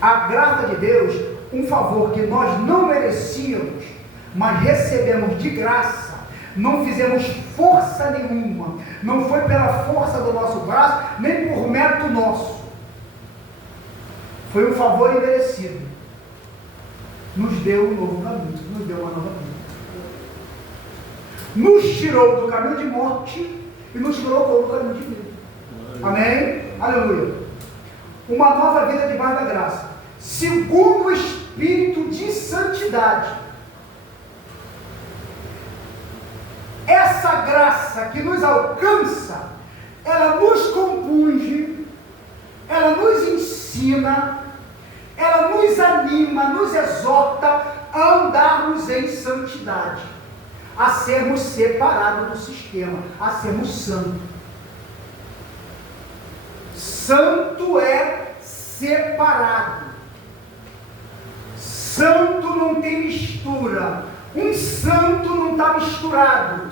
A graça de Deus, um favor que nós não merecíamos, mas recebemos de graça, não fizemos força nenhuma, não foi pela força do nosso braço, nem por mérito nosso, foi um favor imerecido, nos deu um novo caminho, nos deu uma nova vida, nos tirou do caminho de morte e nos colocou no caminho de vida. Amém? Aleluia. Uma nova vida debaixo da graça, segundo o Espírito de santidade. Essa graça que nos alcança, ela nos compunge, ela nos ensina, ela nos anima, nos exorta a andarmos em santidade, a sermos separados do sistema, a sermos santos. Santo é separado. Santo não tem mistura. Um santo não está misturado.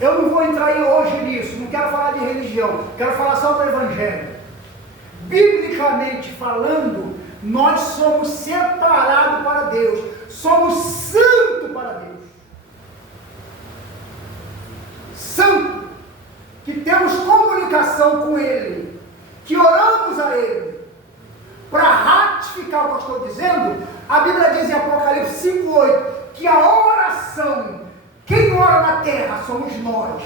Eu não vou entrar aí hoje nisso, não quero falar de religião, quero falar só do Evangelho. Biblicamente falando, nós somos separados para Deus, somos santos para Deus. Santo, que temos comunicação com Ele, que oramos a Ele. Para ratificar o que eu estou dizendo, a Bíblia diz em Apocalipse 5:8 que a oração, quem ora na terra somos nós,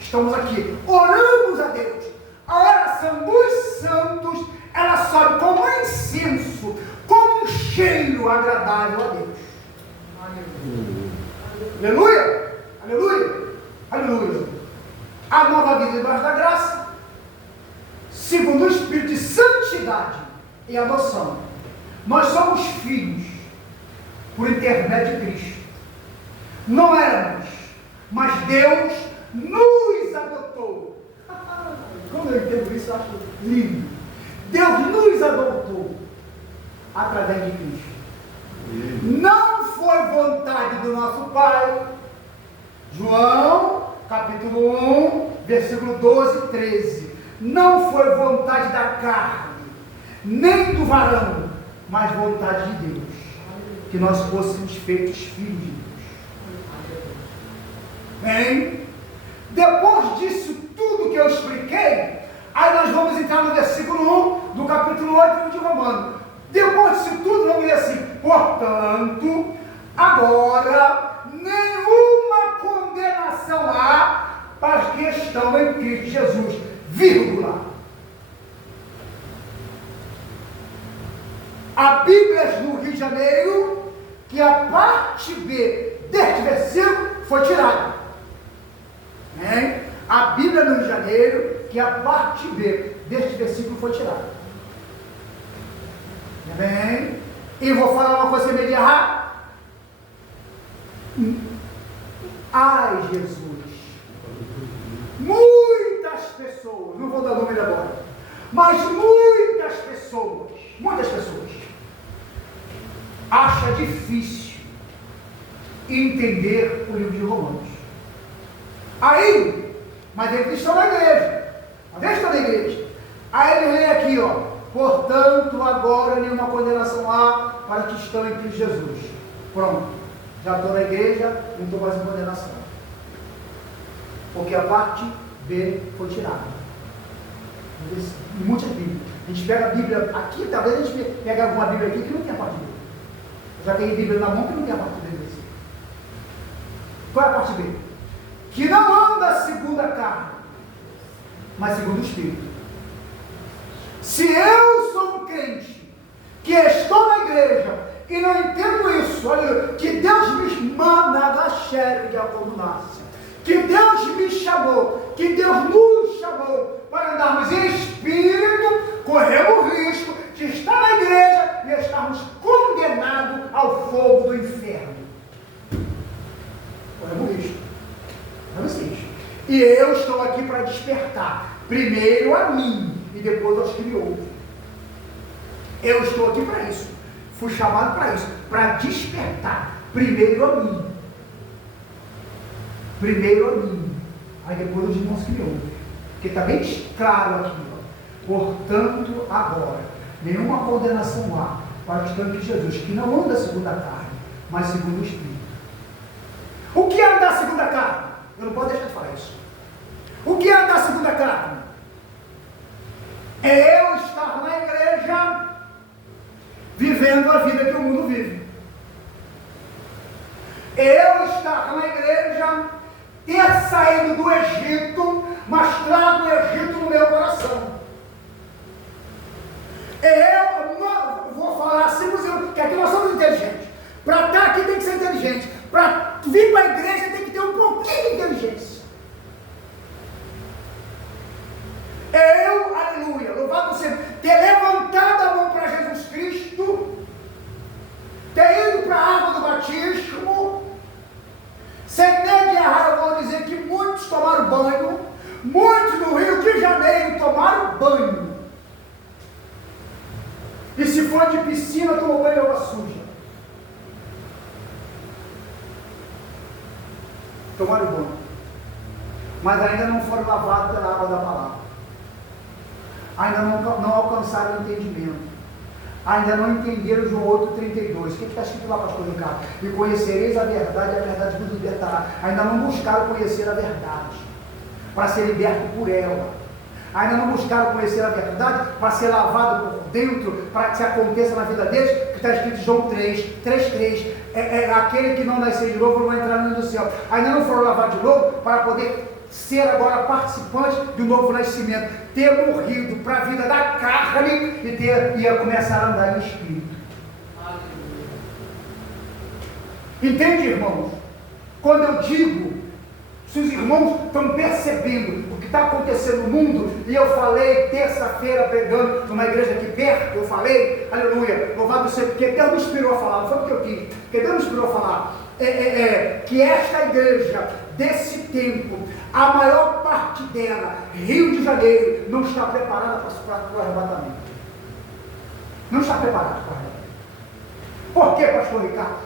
estamos aqui, oramos a Deus. A oração dos santos, ela sobe como um incenso, como um cheiro agradável a Deus. Aleluia, aleluia, aleluia. A nova vida debaixo da graça, segundo o Espírito de santidade e adoção. Nós somos filhos por intermédio de Cristo. Não éramos, mas Deus nos adotou. Quando eu entendo isso, eu acho lindo. Deus nos adotou através de Cristo. Não foi vontade do nosso Pai. João, capítulo 1, versículo 12 e 13. Não foi vontade da carne, nem do varão, mas vontade de Deus, que nós fôssemos feitos filhos de Deus. Bem, depois disso tudo que eu expliquei, aí nós vamos entrar no versículo 1 do capítulo 8 de Romanos. Depois disso tudo, vamos ler assim: portanto, agora nenhuma condenação há para os que estão em Cristo Jesus, vírgula. A Bíblia no Rio de Janeiro, que a parte B deste versículo foi tirada. A Bíblia no Rio de Janeiro, que a parte B deste versículo foi tirada. Bem, e vou falar uma coisa meio errada. Ai, Jesus, muitas pessoas, não vou dar número agora, mas muitas pessoas acham difícil entender o livro de Romanos. Aí, mas eles estão na igreja, aí ele lê aqui, ó: portanto, agora nenhuma condenação há para que estão em Cristo Jesus. Pronto, já estou na igreja, não estou mais em condenação, porque a parte B foi tirada. Muitas Bíblias, a gente pega a Bíblia aqui, talvez a gente pegue alguma Bíblia aqui que não tem a parte B. Já tem Bíblia na mão que não tem a parte B. Qual é a parte B? Que não anda segundo a carne, mas segundo o Espírito. Se eu sou um crente que estou na igreja e não entendo isso, olha, que Deus me manda da xere de abominácia, que Deus me chamou, que Deus nos chamou para andarmos em espírito, corremos o risco de estar na igreja e estarmos condenados ao fogo do inferno. Corremos o risco. E eu estou aqui para despertar, primeiro a mim e depois aos que me ouvem. Eu estou aqui para isso, fui chamado para isso, para despertar, primeiro a mim, aí depois os irmãos que me ouvem, porque está bem claro aqui, ó. Portanto, agora, nenhuma condenação há para os que estão em Jesus, que não anda segundo a carne, mas segundo o Espírito. O que é andar segundo a carne? Eu não posso deixar de falar isso. O que é andar segundo a carne? É eu estar na igreja, vivendo a vida que o mundo vive. É eu estar na igreja, ter saído do Egito, mas trago o Egito no meu coração. Eu não vou falar assim, que aqui nós somos inteligentes. Para estar aqui tem que ser inteligente. Para vir para a igreja tem que ter um pouquinho de inteligência. Eu, aleluia, louvado seja, ter levantado a mão para Jesus Cristo, ter ido para a água do batismo, sem medo de errar, eu vou dizer que muitos tomaram banho, muitos no Rio de Janeiro tomaram banho. E se for de piscina, tomou banho de água suja. Tomaram banho. Mas ainda não foram lavados pela água da palavra. Ainda não alcançaram o entendimento. Ainda não entenderam João 8,32. O que está escrito lá, pastor Ricardo? E conhecereis a verdade vos libertará. Ainda não buscaram conhecer a verdade, para ser liberto por ela. Ainda não buscaram conhecer a verdade, para ser lavado por dentro, para que se aconteça na vida deles, que está escrito em João 3,3. Aquele que não nascer de novo não vai entrar no reino do céu. Ainda não foram lavados de novo, para poder ser agora participante do novo nascimento, ter morrido para a vida da carne e ia começar a andar em espírito. Entende, irmãos? Quando eu digo, se os irmãos estão percebendo o que está acontecendo no mundo, e eu falei terça-feira pregando numa igreja aqui perto, eu falei, aleluia, louvado seja, porque Deus me inspirou a falar, não foi porque eu quis, porque Deus me inspirou a falar, que esta igreja desse tempo, a maior parte dela, Rio de Janeiro, não está preparada para o arrebatamento. Não está preparada para o arrebatamento. Por quê, pastor Ricardo?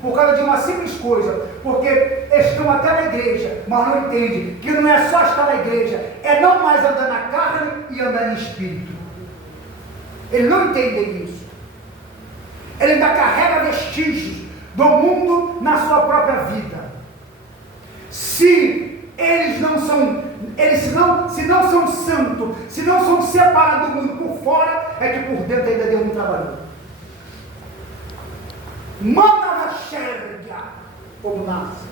Por causa de uma simples coisa, porque estão até na igreja, mas não entendem que não é só estar na igreja, é não mais andar na carne e andar em espírito. Eles não entendem isso. Ele ainda carrega vestígios do mundo na sua própria vida. Se eles não são, se não são santos, se não são separados do mundo por fora, é que por dentro ainda Deus não trabalhou. Manda na xerga, como nasce.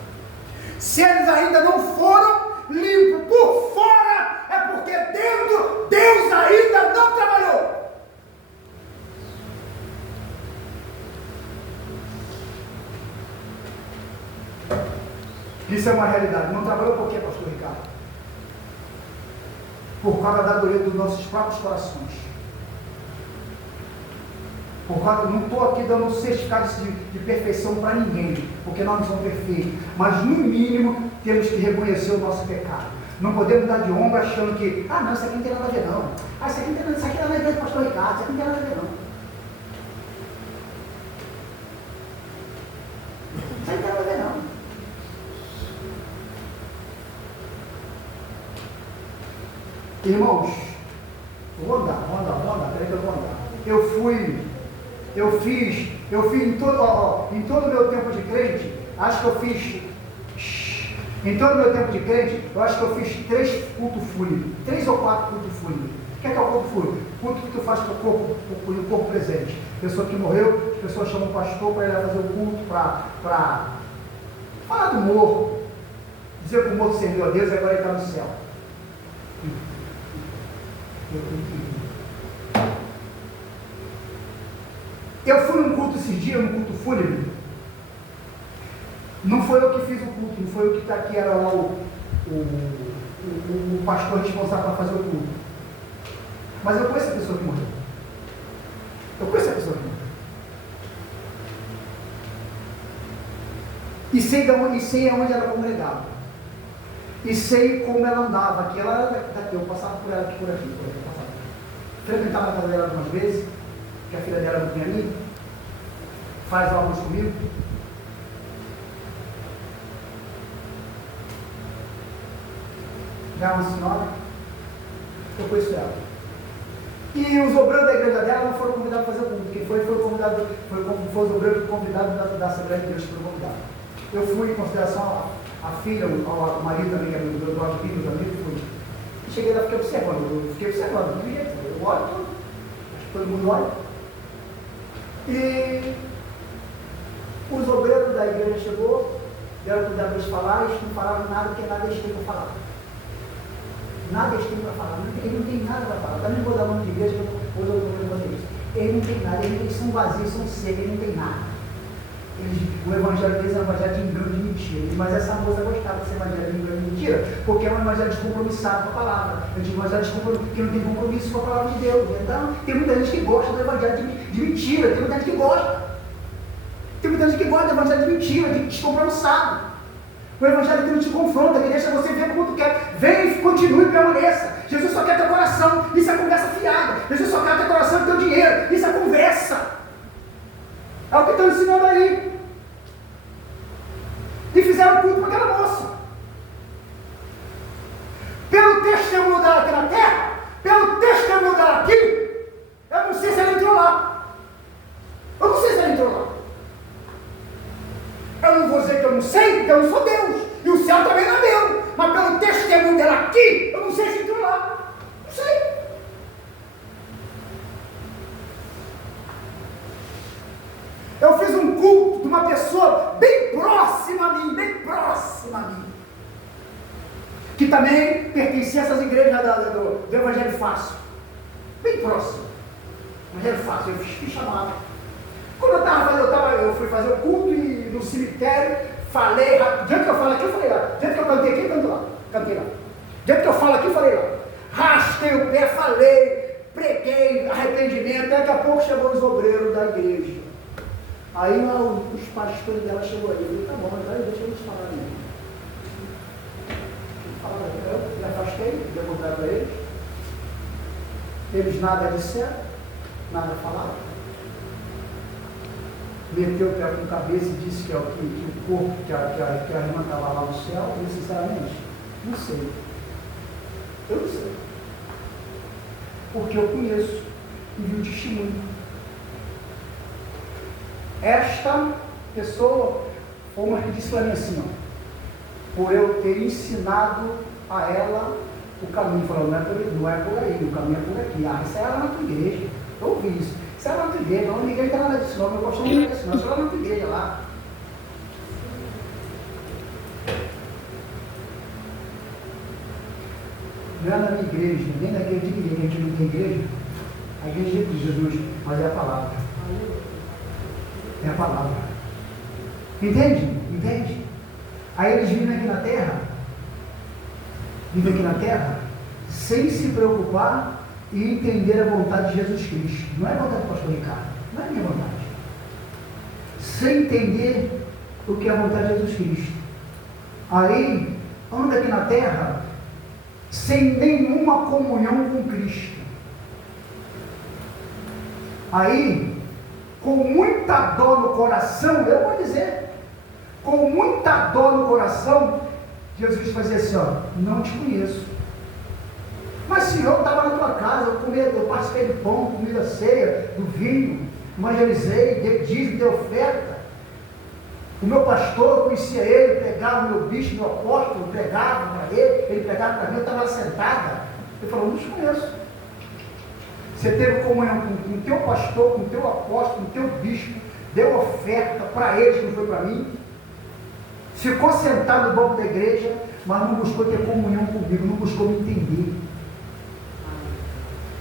Se eles ainda não foram limpos por fora, é porque dentro Deus ainda não trabalhou. Isso é uma realidade. Não trabalhou por quê, pastor Ricardo? Por causa da dureza dos nossos próprios corações. Não estou aqui dando certificado de perfeição para ninguém, porque nós não somos perfeitos, mas no mínimo temos que reconhecer o nosso pecado. Não podemos dar de ombro achando que, não, isso aqui não tem nada a ver não. Isso aqui não é igreja do pastor Ricardo, isso aqui não tem nada a ver não. Isso aqui não tem nada a ver não. Irmãos, vou andar, peraí que eu vou andar. Eu fiz em todo o meu tempo de crente, acho que eu fiz, em todo o meu tempo de crente, eu acho que eu fiz 3 cultos fúnebres, 3 ou 4 cultos fúnebres. O que é o culto fúnebre? Culto que tu faz com o corpo presente. Pessoa que morreu, as pessoas chamam o pastor para ir lá fazer o culto, para falar do morto, dizer que o morto serviu a Deus e agora ele está no céu. Eu fui num culto esses dias, num culto fúnebre. Não foi eu que fiz o culto, não foi eu que está aqui, era lá o pastor responsável para fazer o culto. Mas eu conheço a pessoa que morreu. E sei aonde ela congregava. E sei como ela andava. Aqui ela era daqui, eu passava por ela por aqui. Frequentava a casa dela algumas vezes, que a filha dela não tinha ali. Faz algo comigo. Já é uma senhora, eu conheço ela. E os obreiros da igreja dela não foram convidados a fazer o culto. Quem foi os obreiros convidados da Assembleia de Deus que foram convidados. Eu fui em consideração a filha, ao marido também, que é do arquivio também, fui. E cheguei lá, fiquei observando, do jeito, eu olho, acho que todo mundo olha. E os obreiros da igreja chegou, deram cuidado de falar, eles não falavam nada, porque nada eles têm para falar. Nada eles têm para falar, eles não têm nada para falar. Também vou dar nome de igreja, vou dar o nome de vocês. Eles não têm nada, eles são vazios, são secos, eles não têm nada. O evangelho deles é um evangelho de engano, de mentira. Mas essa moça gostava desse evangelho de engano, de mentira, porque é um evangelho descompromissado com a palavra. É um evangelho que não tem compromisso com a palavra de Deus. Então, tem muita gente que gosta do evangelho de mentira, tem muita gente que gosta. Tem muita gente que gosta do evangelho de mentira, de descompromissado. O evangelho que não te confronta, que deixa você ver como tu quer. Vem e continue e permaneça. Jesus só quer teu coração, isso é conversa fiada. Jesus só quer teu coração e teu dinheiro, isso é conversa. É o que estão ensinando aí. E fizeram culto para aquela moça. Pelo testemunho dela aqui na terra, pelo testemunho dela aqui, eu não sei se ela entrou lá. Eu não sei se ela entrou lá. Eu não vou dizer que eu não sei, porque eu não sou Deus. E o céu também não é meu. Mas pelo testemunho dela aqui, eu não sei se entrou lá. Não sei. Eu fiz um culto de uma pessoa bem próxima a mim, que também pertencia a essas igrejas do Evangelho Fácil. Bem próximo. Evangelho Fácil, eu fiz chamada. Quando eu fui fazer o culto e no cemitério, falei, diante que eu falo aqui, eu falei lá. Diante que eu cantei aqui, cantei lá. Diante que eu falo aqui, eu falei lá. Rastei o pé, falei, preguei, arrependimento, daqui a pouco chegou os obreiros da igreja. Aí os pastores dela chegou ali, eu falei, tá bom, mas deixa eles falarem. Eu me afastei, dei mostrar para eles. Eles nada disseram, nada falaram. Meteu o pé com a cabeça e disse que o corpo, que a irmã estava lá no céu. Eu, sinceramente, não sei. Eu não sei. Porque eu conheço e vi o testemunho. Esta pessoa foi uma que disse para mim assim, ó, por eu ter ensinado a ela o caminho. Falou, não é por aí, o caminho é por aqui. Isso é lá na tua igreja. Eu ouvi isso. Isso é lá na tua igreja, não, ninguém está nada disso não, meu pastor não está disso não, isso é lá na tua igreja lá. Não é na minha igreja, nem naquele tipo de igreja, que a gente não tem igreja. A igreja de Jesus, mas é a palavra. É a palavra. Entende? Aí eles vivem aqui na terra, sem se preocupar e entender a vontade de Jesus Cristo. Não é a vontade do pastor Ricardo, não é a minha vontade. Sem entender o que é a vontade de Jesus Cristo. Aí, anda aqui na terra, sem nenhuma comunhão com Cristo. Aí, com muita dor no coração, eu vou dizer, com muita dor no coração, Jesus fazia assim, ó, não te conheço. Mas Senhor, eu estava na tua casa, eu participei do pão, comi da ceia, do vinho, evangelizei, dei dízimo, dei oferta. O meu pastor, eu conhecia ele, pregava o meu bicho, meu apóstolo, pregava para ele pregava para mim, eu estava sentada. Ele falou, não te conheço. Você teve comunhão com o teu pastor, com o teu apóstolo, com o teu bispo, deu oferta para eles, não foi para mim. Ficou sentado no banco da igreja, mas não buscou ter comunhão comigo, não buscou me entender.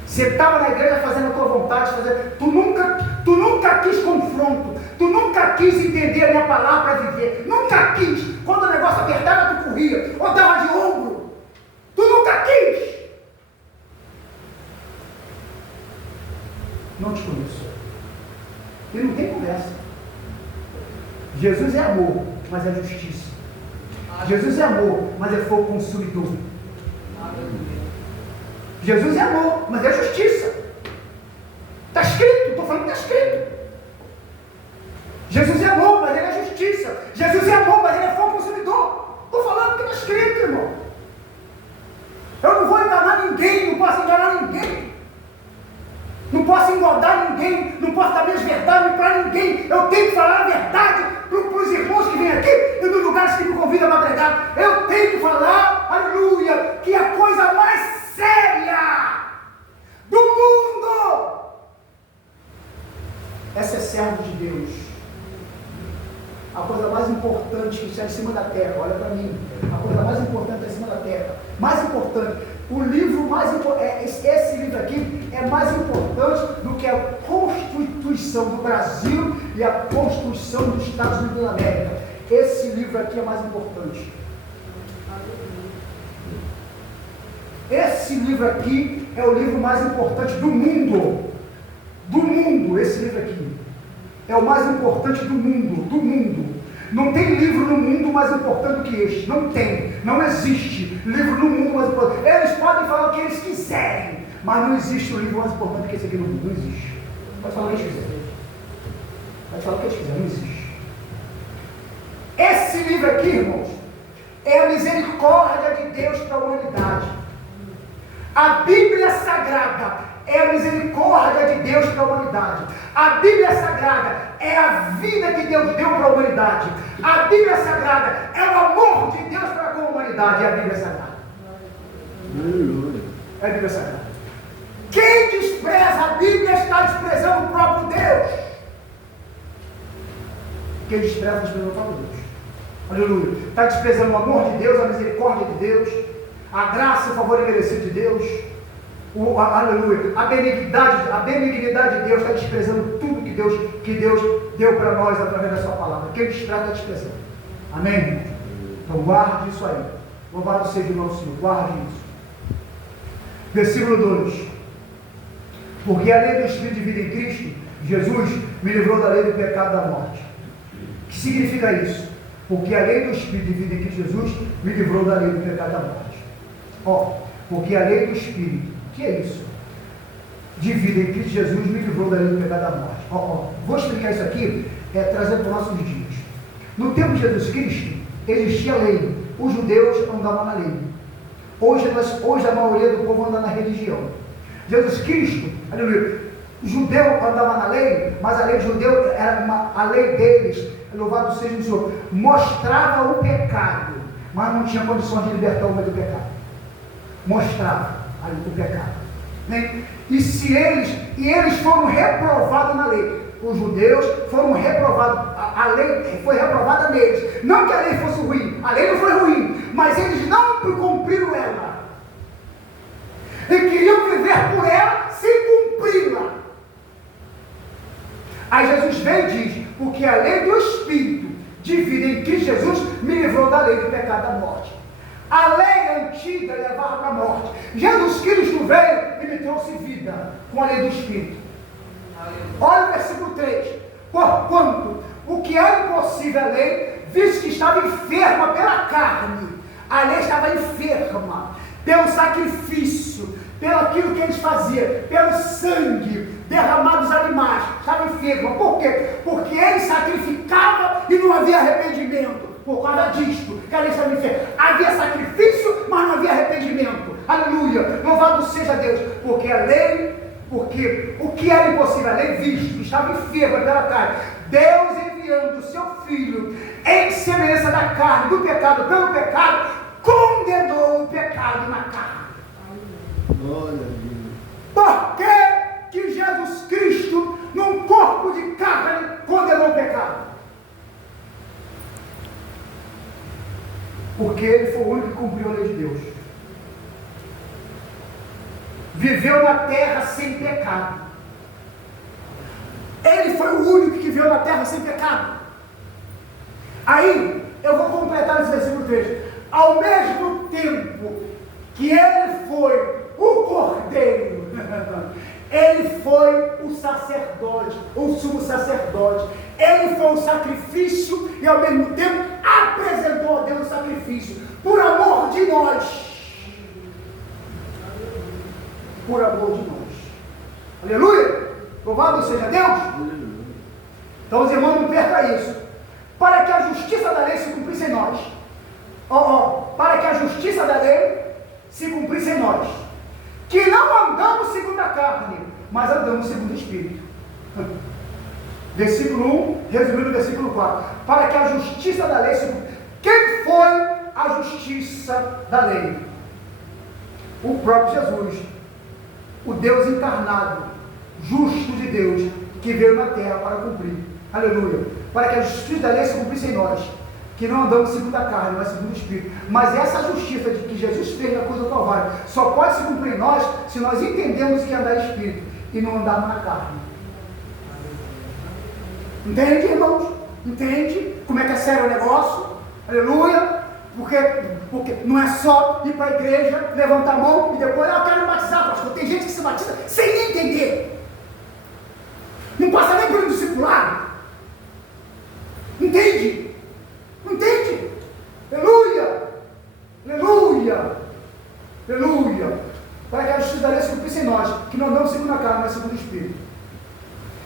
Você estava na igreja fazendo a tua vontade, tu nunca quis confronto, tu nunca quis entender a minha palavra para viver, nunca quis. Quando o negócio apertava, tu corria, ou dava de ombro, tu nunca quis. Não te conheço. E não tem conversa. Jesus é amor, mas é justiça. Jesus é amor, mas é fogo consumidor. Jesus é amor, mas é justiça. Está escrito, estou falando que está escrito. Jesus é amor, mas ele é justiça. Jesus é amor, mas ele é fogo consumidor. Estou falando que está escrito, irmão. Eu não vou enganar ninguém, não posso enganar ninguém. posso engodar ninguém, não posso dar minhas verdades para ninguém. Eu tenho que falar a verdade para os irmãos que vêm aqui e nos lugares que me convidam para pregar. Eu tenho que falar, aleluia, que a coisa mais séria do mundo é ser servo de Deus. A coisa mais importante que está em cima da terra, olha para mim, a coisa mais importante está em cima da terra, mais importante, o livro mais importante, esse livro aqui é mais importante do que a Constituição do Brasil e a Constituição dos Estados Unidos da América. Esse livro aqui é mais importante. Esse livro aqui é o livro mais importante do mundo. Do mundo, esse livro aqui. É o mais importante do mundo. Não tem livro no mundo mais importante do que este. Não tem. Não existe livro no mundo mais importante. Eles podem falar o que eles quiserem, mas não existe um livro mais importante do que esse aqui no mundo. Não existe. Pode falar o que eles quiserem. Pode falar o que eles quiserem. Não existe. Esse livro aqui, irmãos, é a misericórdia de Deus para a humanidade. A Bíblia Sagrada é a misericórdia de Deus para a humanidade. A Bíblia Sagrada é a vida que Deus deu para a humanidade. A Bíblia Sagrada é o amor de Deus para com a humanidade. É a Bíblia Sagrada. É a Bíblia Sagrada. Quem despreza a Bíblia está desprezando o próprio Deus. Quem despreza está desprezando o próprio Deus. Aleluia. Está desprezando o amor de Deus, a misericórdia de Deus, a graça e o favor imerecido de Deus. Aleluia, a benignidade de Deus, está desprezando tudo que Deus deu para nós através da sua palavra. Quem despreza está desprezando. Amém? Então guarde isso aí. Louvado seja o nosso Senhor, guarde isso. Versículo 2: porque a lei do Espírito de vida em Cristo Jesus me livrou da lei do pecado e da morte. O que significa isso? Porque a lei do Espírito de vida em Cristo Jesus me livrou da lei do pecado e da morte. Porque a lei do Espírito, que é isso? De vida em Cristo Jesus me livrou da lei do pecado e da morte. Vou explicar isso aqui, trazendo para os nossos dias. No tempo de Jesus Cristo, existia a lei. Os judeus andavam na lei. Hoje a maioria do povo anda na religião. Jesus Cristo, aleluia, o judeu andava na lei, mas a lei judeu era a lei deles, louvado seja o Senhor, mostrava o pecado, mas não tinha condições de libertar o homem do pecado. Mostrava o pecado, né? E eles foram reprovados na lei. Os judeus foram reprovados, a lei foi reprovada neles. Não que a lei fosse ruim, a lei não foi ruim, mas eles não cumpriram ela. E queriam viver por ela sem cumpri-la. Aí Jesus vem e diz: porque a lei do Espírito de vida em Cristo Jesus me livrou da lei do pecado e da morte. A lei antiga levava para a morte. Jesus Cristo veio e me trouxe vida com a lei do Espírito. Olha o versículo 3: porquanto o que é impossível à lei, visto que estava enferma pela carne. A lei estava enferma pelo sacrifício, pelo aquilo que eles faziam, pelo sangue derramado dos animais. Estava enferma. Por quê? Porque eles sacrificavam e não havia arrependimento. Por causa disto, que a lei estava enferma. Havia sacrifício, mas não havia arrependimento. Aleluia, louvado seja Deus. Porque a lei, porque o que era impossível, a lei visto que estava enferma pela carne, Deus enviando o seu Filho em semelhança da carne, do pecado, pelo pecado, condenou o pecado na carne. Por que Jesus Cristo, num corpo de carne, condenou o pecado? Porque ele foi o único que cumpriu a lei de Deus. Viveu na terra sem pecado. Ele foi o único que viveu na terra sem pecado. Aí, eu vou completar esse versículo 3. Ao mesmo tempo que ele foi o cordeiro, ele foi o sacerdote, o sumo sacerdote. Ele foi o sacrifício e ao mesmo tempo apresentou a Deus o sacrifício por amor de nós. Por amor de nós. Aleluia! Louvado seja Deus! Então os irmãos não percam isso. Para que a justiça da lei se cumprisse em nós. Para que a justiça da lei se cumprisse em nós. que não andamos segundo a carne, mas andamos segundo o Espírito. Versículo 1, resumindo o versículo 4. Para que a justiça da lei se cumpra. Quem foi a justiça da lei? O próprio Jesus, o Deus encarnado, justo de Deus, que veio na terra para cumprir. Aleluia. Para que a justiça da lei se cumprisse em nós, que não andamos segundo a carne, mas segundo o Espírito. Mas essa justiça de que Jesus fez na cruz do Calvário só pode se cumprir em nós se nós entendemos que andar em Espírito e não andarmos na carne. Entende, irmãos? Entende como é que é sério o negócio? Aleluia! Porque não é só ir para a igreja, levantar a mão e depois, eu quero me batizar, pastor. Tem gente que se batiza sem nem entender. Não passa nem por um discipulado. Entende? Entende? Aleluia! Aleluia! Aleluia! Para que a justiça da lei se cumprisse em nós, que não andamos segundo a carne, mas segundo o Espírito.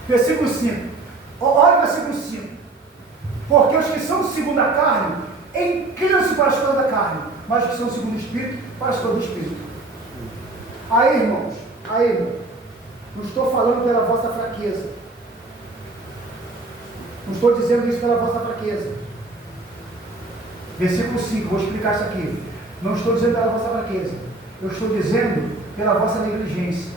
Versículo 5. Olha o versículo 5. Porque os que são segundo a carne inclinam-se para as coisas da carne, mas os que são segundo o Espírito, para as coisas do Espírito. Aí, irmãos, não estou falando pela vossa fraqueza. Não estou dizendo isso pela vossa fraqueza. Versículo 5, vou explicar isso aqui. Não estou dizendo pela vossa fraqueza. Eu estou dizendo pela vossa negligência.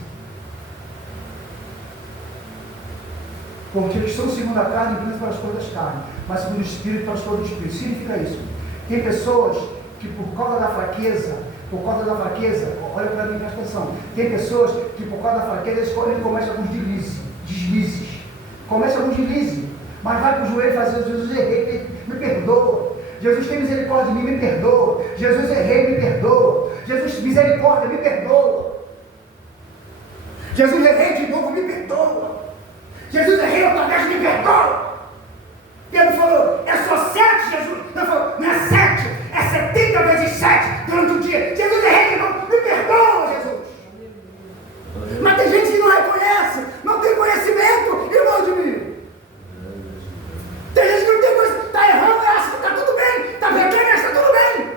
Porque eles são segundo a carne, inclusive para as coisas da carne, mas segundo o Espírito, para as coisas do Espírito. Significa isso. Tem pessoas que por causa da fraqueza, olha para mim, presta atenção. Tem pessoas que por causa da fraqueza, eles começam alguns deslizes. Começam alguns deslizes, mas vai para o joelho e faz: Jesus, errei, me perdoa. Jesus, tem misericórdia de mim, me perdoa. Jesus, errei, me perdoa. Jesus, misericórdia, me perdoa. Jesus, errei de novo, me perdoa. Jesus, errei outra vez, me perdoa. Pedro falou: é só 7, Jesus. Ele falou: não é 7, é 70 vezes 7 durante o dia. Jesus, errei de novo, me perdoa, Jesus. Mas tem gente que não reconhece, não tem conhecimento, irmão de mim. Tem gente que não tem conhecimento, está errando, acha que está tudo bem, está pecando, acha que está tudo bem.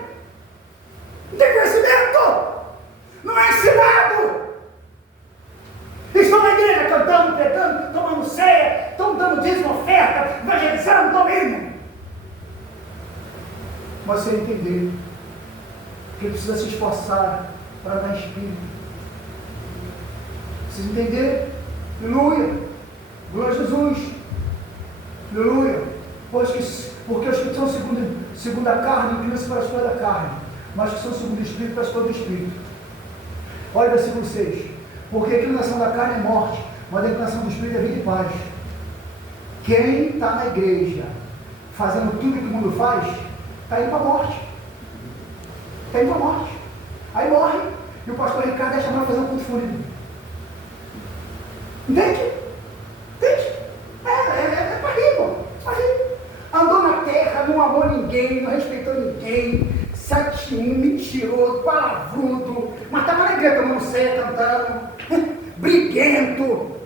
Não tem conhecimento, não é ensinado. Estão na igreja cantando, pregando, tomando ceia, estão dando dízimo, oferta, evangelizando, estão indo. Mas você entender que ele precisa se esforçar para dar espírito. Precisa entender? Aleluia! Glória a Jesus! Aleluia! Porque os que são segundo a carne, inclinam-se para as coisas da carne, mas que são segundo o Espírito, para as coisas do Espírito. Olha o versículo 6. Porque a inclinação da carne é morte, mas a inclinação do Espírito é vida e paz. Quem está na igreja fazendo tudo que o mundo faz, está indo para a morte. Está indo para a morte. Aí morre, e o pastor Ricardo é chamado a fazer um culto fúnebre. Entende? Entende? É para rir, irmão. Para rir. Andou na terra, não amou ninguém, não respeitou ninguém, 7-1, mentiroso, palavrudo, mas estava na igreja tomando ceia, cantando, briguento.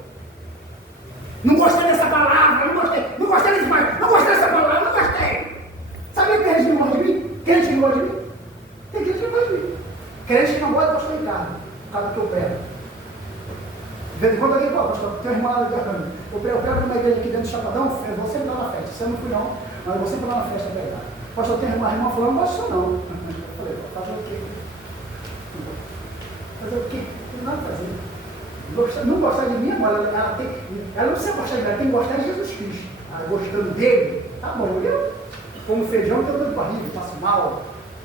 Não gostei dessa palavra, não gostei desse mais, não gostei dessa palavra, não gostei. Sabia que crente não gosta de mim? Crente não gosta de mim? Tem crente que não gosta de mim. Crente que não gosta de pastor Ricardo, por causa do que eu prego. De vez em quando alguém fala: pastor, tem uma irmã lá de eu prego numa igreja aqui dentro do Chapadão, eu vou sempre lá na festa. Você não fui não, mas eu vou sempre lá na festa pregar. Pastor, tem uma irmã falando: não gosto disso não. Eu falei: fazer o quê? Fazer o quê? Não tem nada a fazer. Não gostar de mim, ela não precisa gostar de mim, ela tem que gostar de Jesus Cristo. Gostando dele, tá bom. Eu como feijão, tenho dor de barriga, faço mal,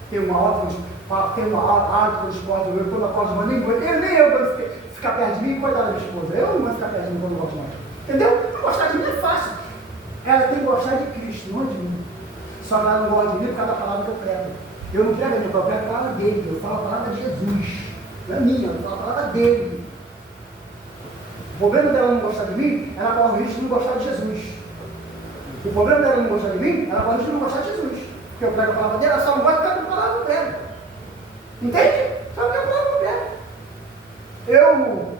tenho uma alta quando esporte, eu estou na corda de uma língua, nem eu vou ficar perto de mim, coitada da minha esposa. Eu não vou ficar perto de mim quando eu gosto mais. Entendeu? Não gostar de mim é fácil. Ela tem que gostar de Cristo, não de mim. Só que ela não gosta de mim por causa da palavra que eu prego. Eu não prego a minha, eu prego a palavra dele, eu falo a palavra de Jesus. Não é minha, eu falo a palavra dele. O problema dela não gostar de mim, ela corre o risco de não gostar de Jesus. O problema dela não gostar de mim, ela corre o risco de não gostar de Jesus. Porque eu prego a palavra dele, ela só não gosta da palavra que eu prego. Entende? Só porque a palavra que eu prego. Eu,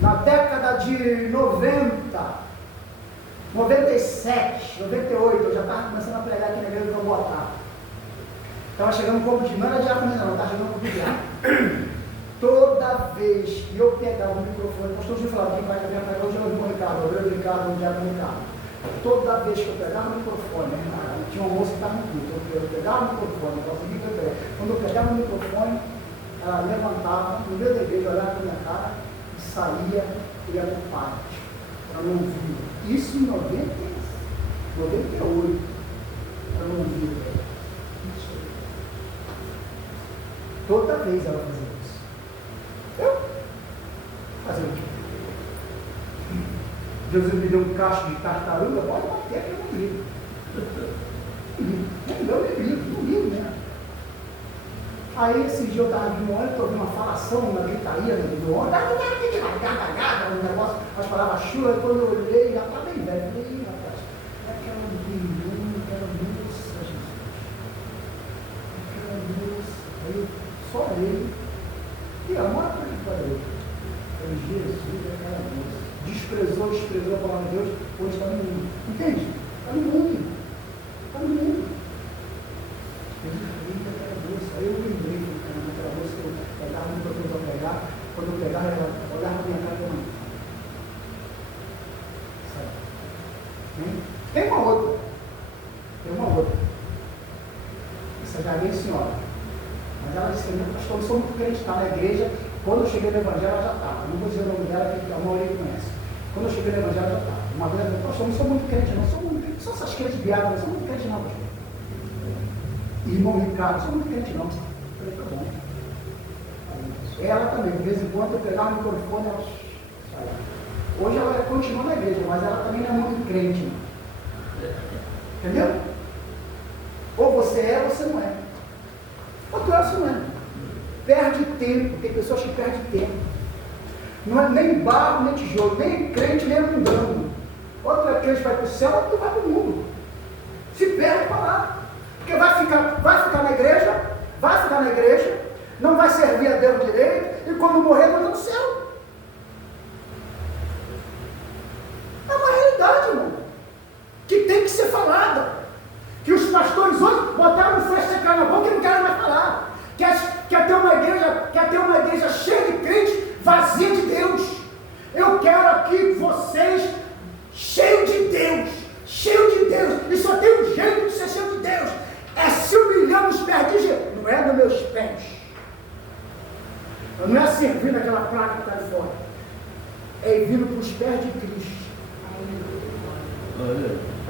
na década de 90, 97, 98, eu já estava começando a pregar aqui na igreja do Boa Tarde. Estava chegando um pouco de, não era diácono não, estava chegando um pouco de diácono. Toda vez que eu pegava o microfone, pastor Gil falava, quem vai cantar hoje é o irmão Ricardo, o Ricardo, o Diabo Ricardo. Toda vez que eu pegava o microfone, tinha uma moça que estava no culto, eu pegava o microfone, quando eu pegava o microfone, ela levantava, no meio da igreja, olhava para a minha cara e saía e ia para o pátio. Ela não via. Isso em 98. Ela não via. Toda vez ela fazia isso. Eu? Fazer o quê? Jesus me deu um cacho de tartaruga, pode bater que eu não ligo. Não ligo mesmo. Aí esse dia eu estava de manhã, estou ouvindo uma falação, uma gritaria do homem, um negócio, as palavras chulas, quando eu olhei, já estava bem velho. Eu falei, rapaz, é aquela moça, Jesus. Aquela moça. Aí só ele. E a mãe foi que falei. Foi Jesus, aquela moça. Desprezou a palavra de Deus, hoje está no mundo. Entende? Está no mundo. Está no mundo. Aí eu lembrei daquela moça que eu pegava muito para pegar. Quando eu pegava, ela olhava para minha cara e falava, tem uma outra. Essa já é bem senhora. Mas ela disse que pastor, eu sou muito crente, está na igreja. Quando eu cheguei no evangelho, ela já estava. Não vou dizer o nome dela, que a maioria conhece. Quando eu cheguei no evangelho, ela já estava. Uma vez ela disse, pastor, eu não sou muito crente, não. Sou essas crentes viadas, não sou muito crente, não, pastor. Irmão Ricardo, sou muito crente, não. Eu falei, tá bom. Ela também, de vez em quando, eu pegava o microfone, ela saia. Hoje ela continua na igreja, mas ela também não é muito crente, não. Entendeu? Ou você é ou você não é. Ou tu é ou você não é. Perde tempo, tem pessoas que perdem tempo. Não é nem barro, nem tijolo, nem crente, nem mundano. Ou tu é crente, vai para o céu, ou tu vai para o mundo. Se perde para lá. Porque vai ficar na igreja, não vai servir a Deus direito, e quando morrer, vai no céu. É uma realidade, irmão, que tem que ser falada. Que os pastores hoje botaram um festa na boca e não querem mais falar. Quer ter uma igreja cheia de crentes, vazia de Deus. Eu quero aqui vocês cheios de Deus. E só tem um jeito de ser cheio de Deus. É se humilhando nos pés de Jesus. Não é nos meus pés. Não é servindo aquela placa que está ali fora. É vindo para os pés de Cristo.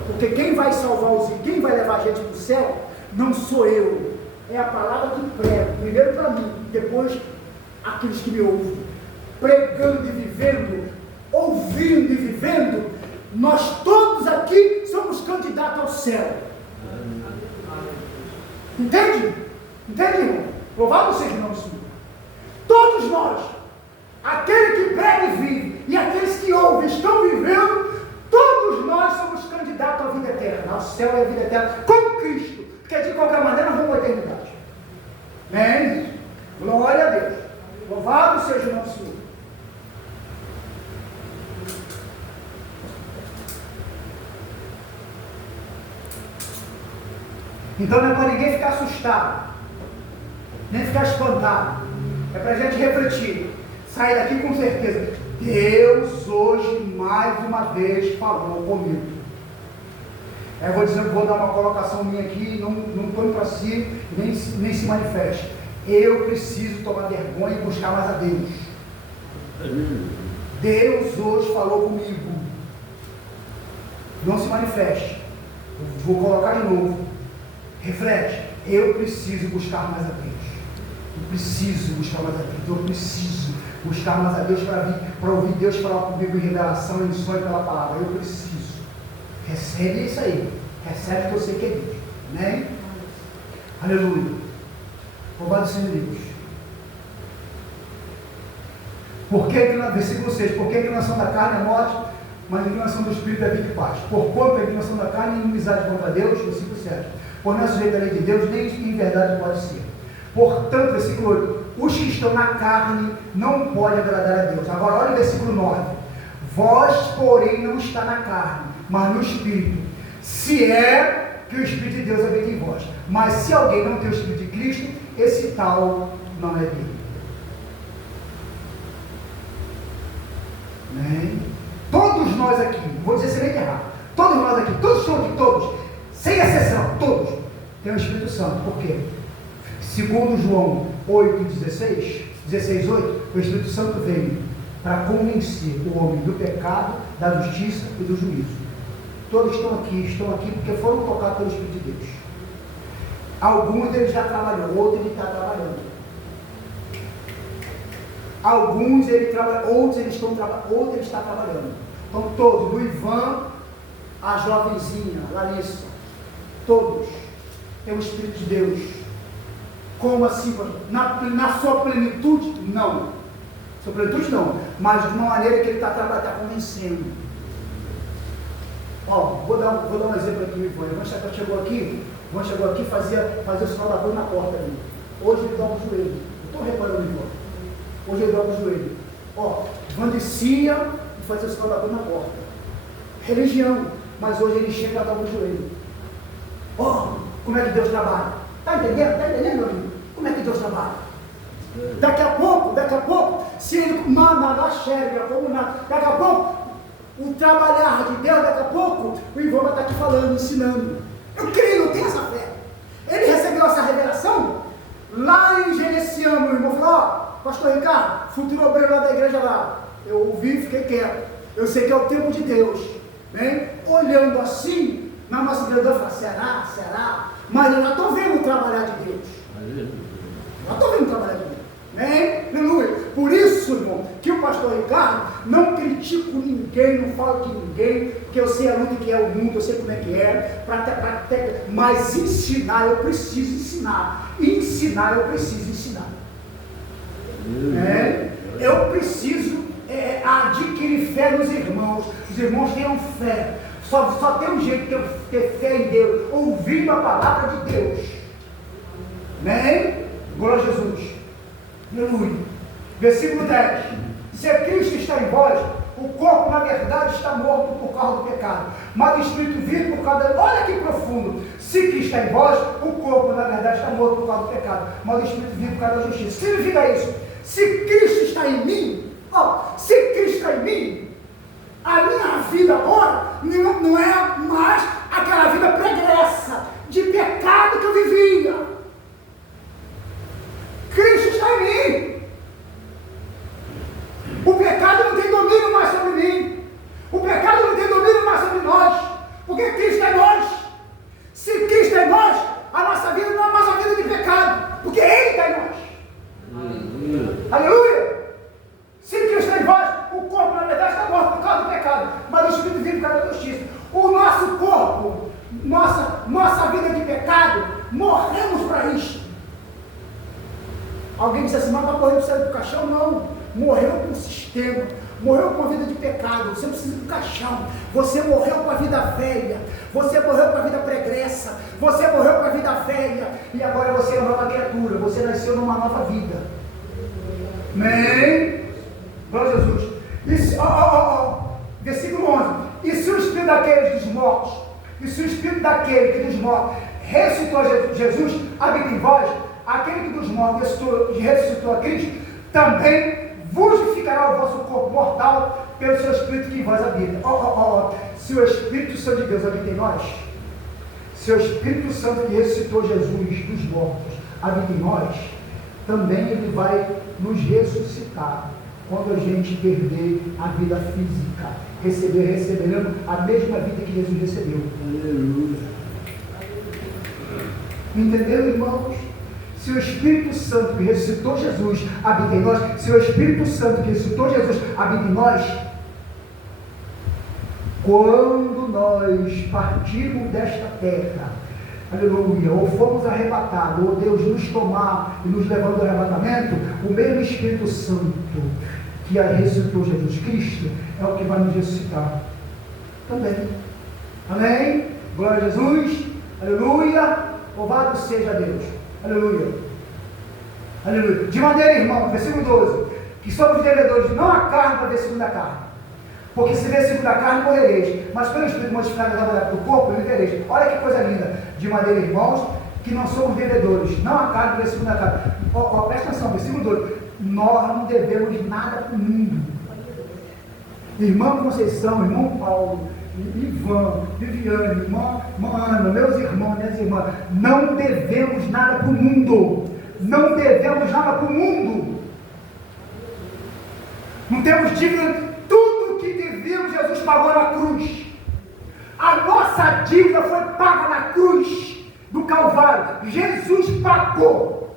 Porque quem vai salvar os e quem vai levar a gente para o céu, não sou eu. É a palavra que prego. Primeiro para mim, depois aqueles que me ouvem. Pregando e vivendo, ouvindo e vivendo, nós todos aqui somos candidatos ao céu. Entende? Entende, irmão? Louvado seja o nome do Senhor. Todos nós, aquele que prega e vive, e aqueles que ouvem, estão vivendo, todos nós somos candidatos à vida eterna, ao céu e à vida eterna, com Cristo, porque de qualquer maneira nós vamos à eternidade. Amém? Glória a Deus. Louvado seja o nome do Senhor. Então não é para ninguém ficar assustado, nem ficar espantado. É para a gente refletir, sair daqui com certeza. Deus hoje mais uma vez falou comigo. Vou dar uma colocação minha aqui, não põe para si, nem se manifeste. Eu preciso tomar vergonha e buscar mais a Deus. Deus hoje falou comigo. Não se manifeste. Vou colocar de novo. Reflete, eu preciso buscar mais a Deus. Eu preciso buscar mais a Deus. Eu preciso buscar mais a Deus para ouvir Deus falar comigo em revelação, em sonho pela palavra. Eu preciso. Recebe isso aí. Recebe que eu sei que é Deus. Amém? Aleluia. Louvado seja Deus. Versículo 6. Porque a inclinação da carne é morte, mas a inclinação do Espírito é vida e paz. Porquanto a inclinação da carne é inimizade contra Deus, versículo 7. Por não é sujeito à lei de Deus, nem em verdade pode ser. Portanto, versículo 8, os que estão na carne não podem agradar a Deus. Agora olha o versículo 9. Vós, porém, não está na carne, mas no Espírito. Se é que o Espírito de Deus habita em vós. Mas se alguém não tem o Espírito de Cristo, esse tal não é dele. Amém? Todos nós aqui, não vou dizer se nem errar, todos nós aqui, todos estão aqui, todos, sem exceção, todos, tem o Espírito Santo. Por quê? Segundo João 16:8, o Espírito Santo veio para convencer o homem do pecado, da justiça e do juízo. Todos estão aqui porque foram tocados pelo Espírito de Deus. Alguns ele já trabalhou, outros ele está trabalhando. Alguns ele trabalha, outros ele está trabalhando. Então todos, do Ivan, a jovenzinha, Larissa, todos têm o Espírito de Deus. Como assim? Na sua plenitude? Não. Sua plenitude não, mas de uma maneira que ele está convencendo. Ó, vou dar um exemplo aqui, Ivan. Ivan chegou aqui, fazia o sinal da cruz na porta ali. Hoje ele dobra o joelho. Eu estou reparando, Ivan. Hoje ele dobra o joelho. Ó, Ivan descia e fazia o sinal da cruz na porta. Religião, mas hoje ele chega e dobra o joelho. Ó, como é que Deus trabalha? Está entendendo, meu amigo? Como é que Deus trabalha? Daqui a pouco, se ele manda na xérica, daqui a pouco, o trabalhar de Deus, daqui a pouco, o Ivan vai estar aqui falando, ensinando. Eu creio, eu tenho essa fé. Ele recebeu essa revelação lá em Genesiano, o irmão falou, ó, pastor Ricardo, futuro obreiro lá da igreja lá. Eu ouvi e fiquei quieto. Eu sei que é o tempo de Deus. Né? Olhando assim, na nossa igreja, eu falo, será? Mas eu já estou vendo o trabalhar de Deus. Já estou vendo o trabalhar de Deus. Aleluia. Por isso, irmão, que o pastor Ricardo não critico ninguém, não falo de ninguém, porque eu sei a luta que é o mundo, eu sei como é que é, mas ensinar eu preciso ensinar. Eu preciso ensinar. Eu preciso adquirir fé nos irmãos. Os irmãos tenham fé. Só tem um jeito de ter fé em Deus, ouvindo a palavra de Deus. Amém? Glória a Jesus. Aleluia. Versículo 10. Se Cristo está em vós, o corpo na verdade está morto por causa do pecado, mas o Espírito vive por causa da... Olha que profundo. Se Cristo está em vós, o corpo na verdade está morto por causa do pecado, mas o Espírito vive por causa da justiça. Significa isso. Se Cristo está em mim, se Cristo está em mim, a minha vida agora não é mais aquela vida pregressa de pecado que eu vivia. Cristo está em mim. O pecado não tem domínio mais sobre mim. O pecado não tem domínio mais sobre nós. Porque Cristo é em nós. Se Cristo é em nós, a nossa vida não é mais uma vida de pecado. Porque Ele está em nós. Aleluia. Se Cristo está em vós, o corpo na verdade está morto por causa do pecado, mas o Espírito vive por causa da justiça. O nosso corpo, nossa vida de pecado, morremos para isso. Alguém disse assim, mas para morrer não precisa ir para o caixão? Não. Morreu com o sistema, morreu com a vida de pecado, você não precisa ir para o caixão. Você morreu com a vida velha, você morreu com a vida pregressa, você morreu com a vida velha, e agora você é uma nova criatura, você nasceu numa nova vida. Amém? Glória a Jesus. Versículo 11. E se o Espírito daqueles dos mortos, ressuscitou Jesus, habita em vós, aquele que dos mortos ressuscitou a Cristo, também vos vivificará o vosso corpo mortal pelo seu Espírito que em vós habita. Se o Espírito Santo de Deus habita em nós, se o Espírito Santo que ressuscitou Jesus dos mortos habita em nós, também Ele vai nos ressuscitar quando a gente perder a vida física, receberemos a mesma vida que Jesus recebeu. Aleluia. Entenderam, irmãos? Se o Espírito Santo que ressuscitou Jesus habita em nós, se o Espírito Santo que ressuscitou Jesus habita em nós, quando nós partirmos desta terra, aleluia, ou fomos arrebatados, ou Deus nos tomar e nos levar do arrebatamento, o mesmo Espírito Santo que ressuscitou Jesus Cristo é o que vai nos ressuscitar também. Amém? Glória a Jesus. Aleluia. Louvado seja Deus. Aleluia. Aleluia. De maneira, irmão, versículo 12, que somos devedores não a carne para ver segundo a carne. Porque se vê segundo a carne, morrereis. Mas pelo Espírito modificado do corpo, vivereis. Olha que coisa linda. De maneira, irmãos, que não somos devedores, não a carne para ver segundo a carne. Presta atenção, versículo 12. Nós não devemos nada para o mundo. Irmã Conceição, irmão Paulo, Ivan, Viviane, irmã Ana, meus irmãos, minhas irmãs, não devemos nada para o mundo. Não devemos nada para o mundo. Não temos dívida. Tudo que devíamos, Jesus pagou na cruz. A nossa dívida foi paga na cruz do Calvário. Jesus pagou.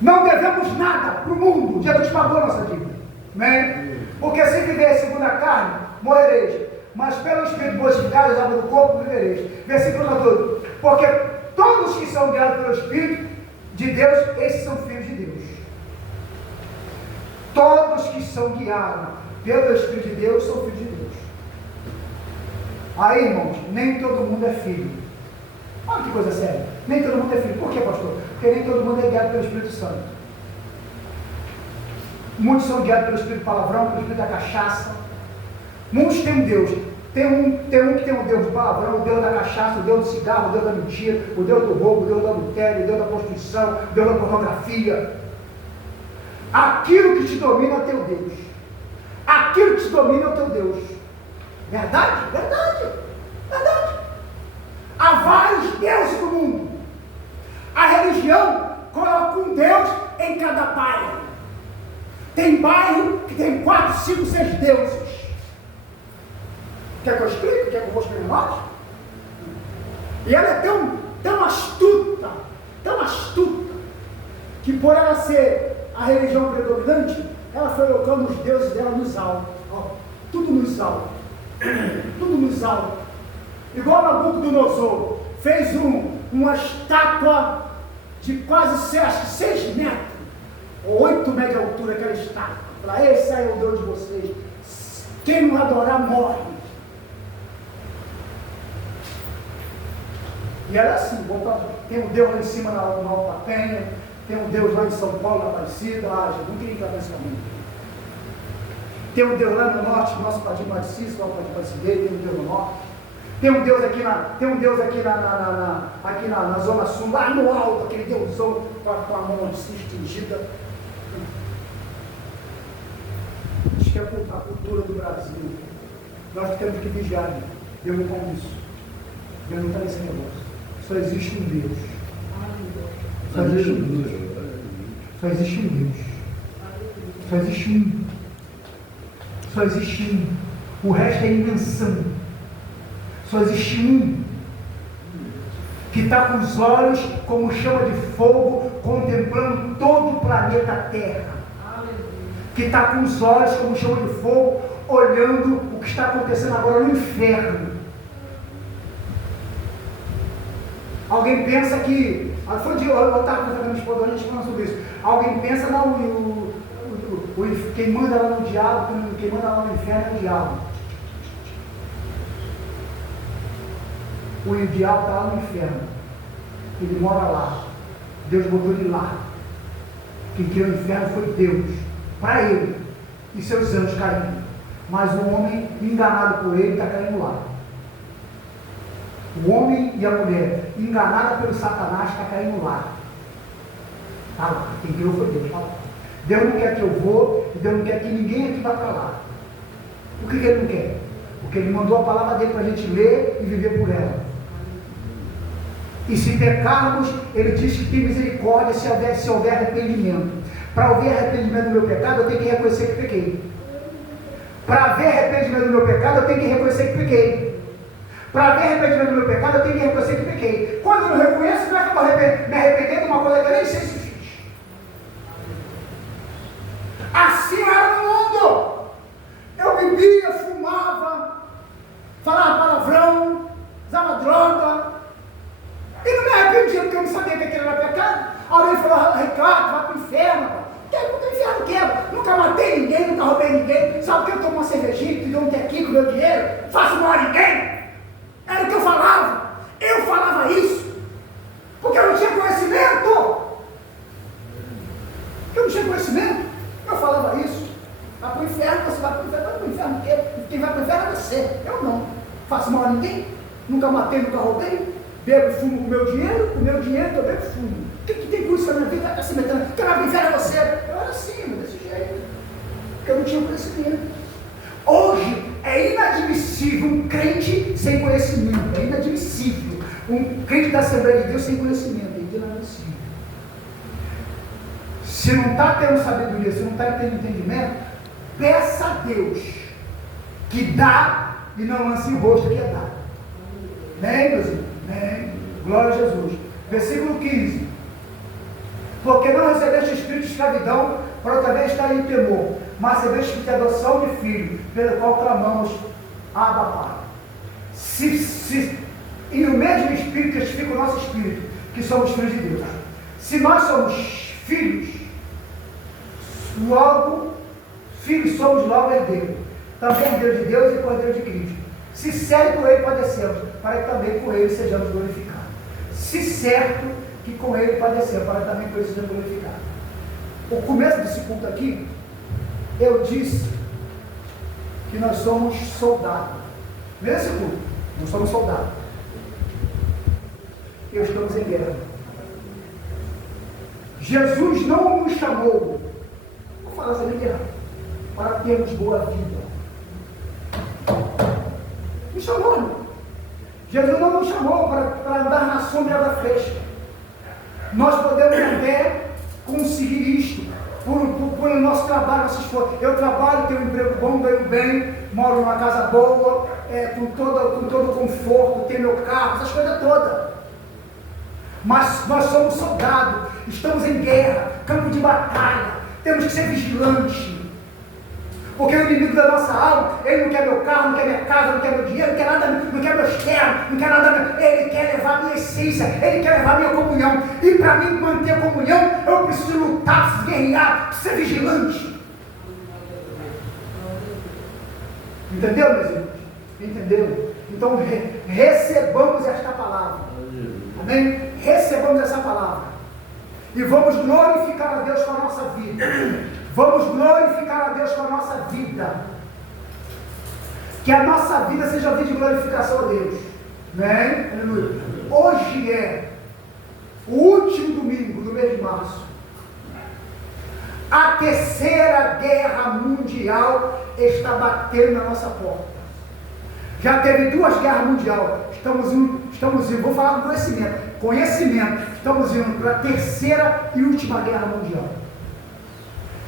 Não devemos nada para o mundo. Jesus pagou a nossa dívida. Amém? Porque se viver segundo a carne, morrereis. Mas pelo Espírito mortificado, as águas do corpo, vivereis. Versículo 12. Porque todos que são guiados pelo Espírito de Deus, esses são filhos de Deus. Todos que são guiados pelo Espírito de Deus são filhos de Deus. Aí, irmãos, nem todo mundo é filho. Olha que coisa séria. Nem todo mundo é filho. Por quê, pastor? Porque nem todo mundo é guiado pelo Espírito Santo. Muitos são guiados pelo Espírito palavrão, pelo Espírito da cachaça. Muitos têm um Deus. Tem um que tem um Deus do palavrão, o Deus da cachaça, o Deus do cigarro, o Deus da mentira, o Deus do roubo, o Deus do adultério, o Deus da prostituição, o Deus da pornografia. Aquilo que te domina é o teu Deus. Aquilo que te domina é o teu Deus. Verdade? Verdade. Verdade. Há vários deuses no mundo. A religião coloca um Deus em cada bairro. Tem bairro que tem 4, 5, 6 deuses. Quer que eu explique? Quer que eu mostre para nós? E ela é tão astuta, que por ela ser a religião predominante, ela foi colocando os deuses dela nos altos. Tudo nos altos. Tudo nos altos. Igual Nabucodonosor fez uma estátua de quase, acho que 6 metros, ou 8 metros de altura, aquela estátua. Fala, esse aí é o Deus de vocês. Quem não adorar morre. E era assim, tem um Deus lá em cima na Alta Penha, tem um Deus lá em São Paulo, na Aparecida, não queria entrar nesse caminho. Tem um Deus lá no norte, nosso Padre Marcis, lá o Padre Aparecideiro, tem um Deus no norte. Tem um Deus aqui na Zona Sul, lá no alto, aquele Deusão com a mão assim estendida. Acho que é a cultura do Brasil. Nós temos que vigiar. Deus não come isso. Deus não está nesse negócio. Só existe um Deus. Só existe um Deus. Só existe um Deus. Só existe um. Só existe um. O resto é invenção. Só existe um. Que está com os olhos como chama de fogo, contemplando todo o planeta Terra. Que está com os olhos como chama de fogo, olhando o que está acontecendo agora no inferno. Alguém pensa que. Eu estava conversando com a minha esposa, a gente falando sobre isso. Alguém pensa, não, quem manda lá no diabo, quem manda lá no inferno é o diabo. O diabo está lá no inferno. Ele mora lá. Deus botou ele lá. Quem criou o inferno foi Deus. Para ele. E seus anjos caindo. Mas o homem, enganado por ele, está caindo lá. O homem e a mulher, enganada pelo Satanás, está caindo lá. Está lá. Quem criou foi Deus. Está lá. Deus não quer que eu vou, e Deus não quer que ninguém aqui vá para lá. Por que Ele não quer? Porque Ele mandou a palavra dele para a gente ler e viver por ela. E se pecarmos, Ele diz que tem misericórdia se houver arrependimento. Para haver arrependimento do meu pecado, eu tenho que reconhecer que pequei. Para haver arrependimento do meu pecado, eu tenho que reconhecer que pequei. Para haver arrependimento do meu pecado, eu tenho que reconhecer que pequei. Quando eu não reconheço, não é que eu vou me arrepender de uma coisa que eu nem sei se fiz. Assim era no mundo. Eu bebia, fumava, falava palavrão, usava droga. E não me arrependia, porque eu não sabia que aquilo era pecado. Alguém falou, Ricardo, vai para o inferno. Quero para o inferno, quero. Nunca matei ninguém, nunca roubei ninguém. Sabe que eu tomo uma cervejinha, te dou um tequinho com o meu dinheiro? Faço mal a ninguém. Era o que eu falava. Eu falava isso. Porque eu não tinha conhecimento. Eu não tinha conhecimento. Eu falava isso. Vai para o inferno, você vai para o inferno. Vai para o inferno, porque quem vai para o inferno é você. Eu não. Faço mal a ninguém. Nunca matei, nunca roubei. Bebo, fumo com o meu dinheiro eu bebo, fumo. O que tem com isso na minha vida? Está se metendo. Quem vai para o inferno é você. Eu era assim, desse jeito. Porque eu não tinha conhecimento. Hoje é inadmissível um crente sem conhecimento. É inadmissível um crente da Assembleia de Deus sem conhecimento. É inadmissível. Se não está tendo sabedoria, se não está tendo entendimento, peça a Deus que dá e não lance em rosto que é dar. Amém, meus irmãos? Amém. Glória a Jesus. Versículo 15. Porque não recebeste espírito de escravidão para outra vez estar em temor, mas recebeste espírito de adoção de filho, pelo qual clamamos, Abba, Pai. E o mesmo Espírito testifica o nosso Espírito, que somos filhos de Deus. Se nós somos filhos, logo, filhos somos logo herdeiros. Também herdeiro de Deus e cordeiro de Cristo. Se certo com ele padecemos, para que também com ele sejamos glorificados. Se certo que com ele padecemos, para que também com ele sejamos glorificados. O começo desse culto aqui, eu disse que nós somos soldados. Nesse culto, não somos soldados. Eu estamos em guerra. Jesus não nos chamou, vou falar essa guerra, para termos boa vida. Me chamou, irmão. Jesus não nos chamou para andar na sombra da flecha. Nós podemos até conseguir isto por nosso trabalho, nosso esforço. Eu trabalho, tenho um emprego bom, ganho bem, moro numa casa boa, com todo conforto, tenho meu carro, essas coisas todas. Mas nós somos soldados, estamos em guerra, campo de batalha, temos que ser vigilantes. Porque o inimigo da nossa alma, ele não quer meu carro, não quer minha casa, não quer meu dinheiro, não quer nada, não quer meus ternos, não quer nada, ele quer levar minha essência, ele quer levar minha comunhão. E para mim manter a comunhão, eu preciso lutar, preciso guerrear, preciso ser vigilante. Entendeu, meus irmãos? Entendeu? Então recebamos esta palavra. Amém? Recebamos essa palavra. E vamos glorificar a Deus com a nossa vida. Vamos glorificar a Deus com a nossa vida. Que a nossa vida seja vida de glorificação a Deus. Amém? Aleluia. Hoje é o último domingo do mês de março. A terceira guerra mundial está batendo na nossa porta. Já teve 2 guerras mundiais. Estamos indo, vou falar com conhecimento. Estamos indo para a terceira e última guerra mundial.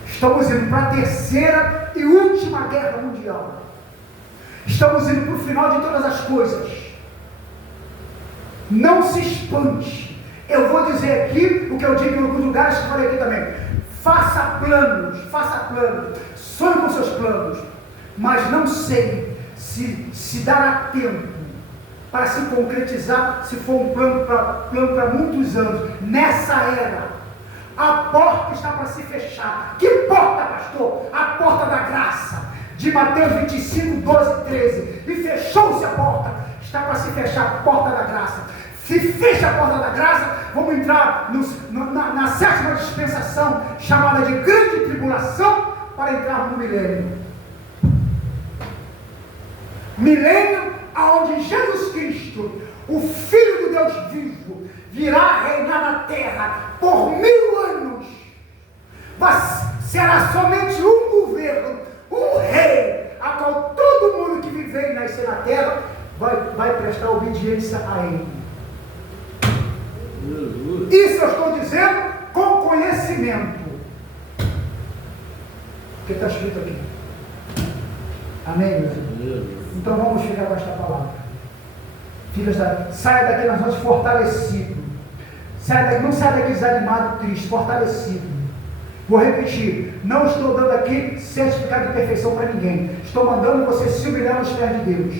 Estamos indo para a terceira e última guerra mundial. Estamos indo para o final de todas as coisas. Não se espante. Eu vou dizer aqui o que eu digo em alguns lugares que falei aqui também. Faça planos. Sonhe com seus planos. Mas não sei se dará tempo para se concretizar, se for um plano para muitos anos. Nessa era, a porta está para se fechar. Que porta, pastor? A porta da graça, de Mateus 25, 12, 13. E fechou-se a porta. Está para se fechar a porta da graça. Se fecha a porta da graça, vamos entrar na 7ª dispensação, chamada de grande tribulação, para entrar no milênio. Milênio onde Jesus Cristo, o Filho do Deus vivo, virá reinar na terra por 1000 anos. Mas será somente um governo, um rei, a qual todo mundo que viver e nascer na terra vai prestar obediência a ele. Isso eu estou dizendo com conhecimento. O que está escrito aqui? Amém, meus irmãos? Então vamos ficar com esta palavra. Saia daqui nas mãos fortalecido. Não saia daqui desanimado, triste, fortalecido. Vou repetir, não estou dando aqui certificado de perfeição para ninguém. Estou mandando você se humilhar nos pés de Deus.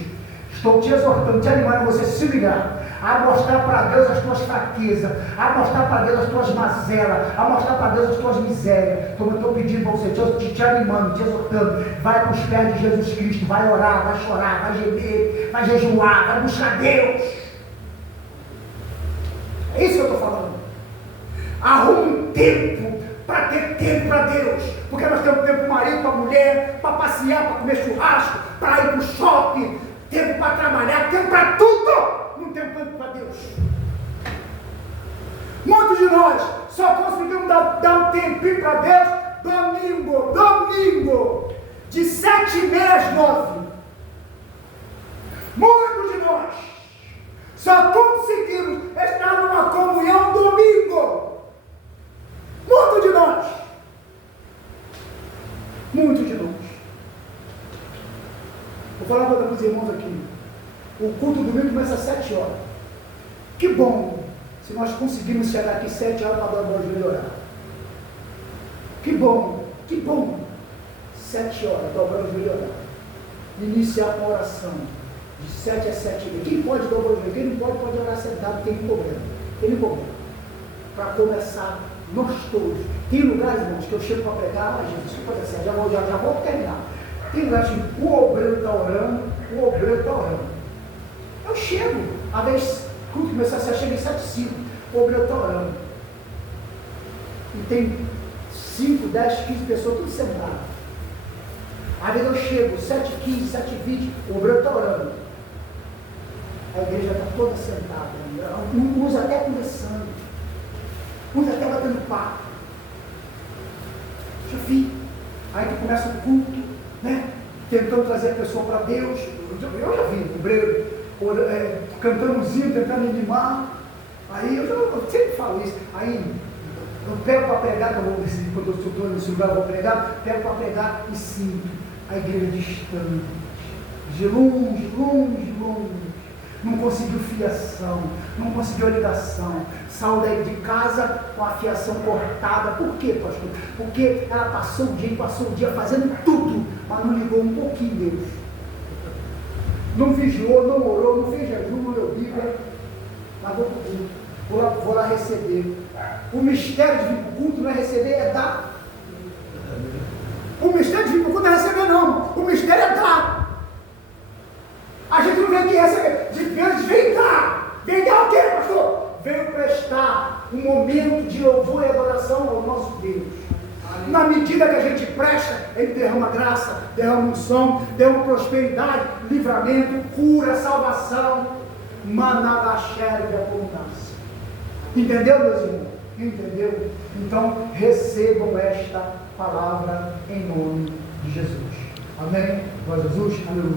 Estou te exortando, te animando a você se humilhar, a mostrar para Deus as tuas fraquezas, a mostrar para Deus as tuas mazelas, a mostrar para Deus as tuas misérias. Então eu estou pedindo para você, te animando, te exortando. Vai para os pés de Jesus Cristo, vai orar, vai chorar, vai gemer, vai jejuar, vai buscar Deus. É isso que eu estou falando. Arruma um tempo para ter tempo para Deus, porque nós temos tempo para o marido, para a mulher, para passear, para comer churrasco, para ir para o shopping, tempo para trabalhar, tempo para tudo. Não temos tempo para Deus. Muitos de nós só conseguimos dar um tempinho para Deus domingo, de 7h30 10, 9. Muitos de nós só conseguimos estar numa comunhão domingo. Muitos de nós. Muitos de nós. Vou falar para os irmãos aqui. O culto domingo começa às 7 horas. Que bom se nós conseguirmos chegar aqui 7 horas para dobrar o joelho e orar. Que bom, que bom. 7 horas, dobrar o joelho e orar. Iniciar com a oração. De 7 a 7h30. Quem pode dobrar o joelho? Quem não pode, pode orar sentado, tem problema. Tem problema. Para começar, nós todos. Tem lugares, irmãos, que eu chego para pregar, gente, desculpa descer, já vou terminar. Tem lugares que o obreiro está orando, o obreiro está orando. Eu chego, às vezes, quando começar a ser, chega em 7h05, o obreiro está orando. E tem 5, 10, 15 pessoas tudo sentadas. Às vezes eu chego, 7h15, 7h20, o obreiro está orando. A igreja está toda sentada, uns até conversando, uns até batendo papo. Já vi. Aí que começa o culto, né? Tentando trazer a pessoa para Deus. Eu já vi, obreiro, cantando um hino, tentando animar. Aí eu sempre falo isso. Aí eu pego para pregar, quando eu estou nesse lugar, eu vou pregar, pego para pregar e sinto a igreja distante, de longe, longe, longe. Não conseguiu fiação, não conseguiu ligação, saiu de casa com a fiação cortada. Por quê, pastor? Porque ela passou o dia fazendo tudo, mas não ligou um pouquinho Deus. Não vigiou, não orou, não fez jejum, não leu Bíblia, mas vou para o culto, vou lá receber. O mistério de vir para o culto não é receber, é dar. O mistério de vir para o culto não é receber, não. O mistério é dar. A gente não vem aqui receber, vem dar. Vem dar o quê, pastor? Veio prestar um momento de louvor e adoração ao nosso Deus. Na medida que a gente presta, Ele derrama graça, derrama unção, derrama prosperidade, livramento, cura, salvação, manadaxéria e abundância. Entendeu, meus irmãos? Entendeu? Então, recebam esta palavra em nome de Jesus. Amém? Glória a Jesus. Aleluia.